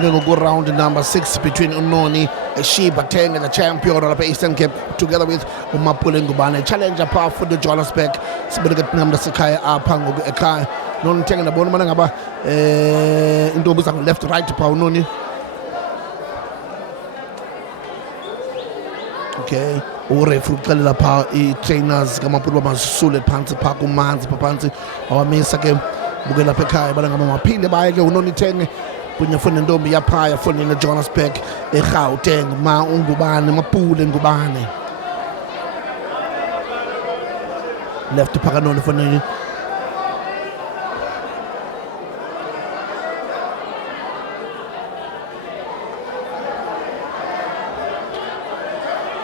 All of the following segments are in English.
go round number 6 between Unoni, Sheba Teng, the champion of the Eastern Cape, together with Umapule Ngubane. Challenger power for the Johannesburg. Sibigat number Sakaya Apango Eka. Non Teng and the Bonmanaba Indobus left right to Paunoni. Okay. Ore frukalila pa I trainers kama pulwa masule pansi pa kumanzi pa pansi awamisa ke bugela pekai bala ngama mapinde baye ke Unoni Teng punya fune ndombi ya phaya fune na Johannesburg eGauteng ma Ungubane Mapule Ngubane left pakanoni fune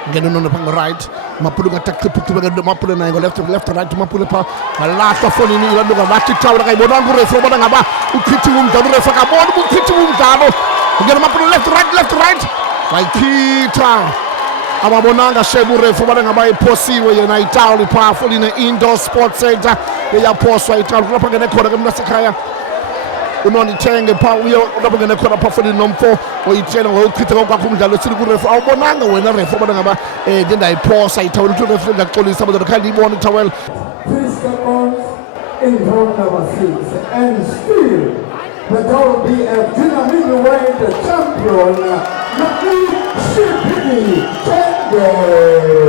Ngeno no pang right Mapulu attack to Mapulu na go left right Mapulu pa last phone ni ilo ga wati tawra kay bodon re fo bodon ba ukiti mum daru re faka bod ukiti mum dabo ngeno Mapulu left right like kita aba bonanga shebu re fo bodon ba posiwe ye na Italy powerful in the indoor sports center ya poswa Italy ropa ngene ko daga mnasikaya Unoni Teng pa uyo ndabangene khona phafuni nomfo oyitshela ngokuchitha kwakumdlalo sili ku ref awubonanga wena ref ubona ngaba ndayiphosa ithawela ukuthi ref ngaxolisa abantu khali ibona ithawela Please come on in round number 6 and still the Gowdy Dynamite World Champion Naku Shipini Tenge.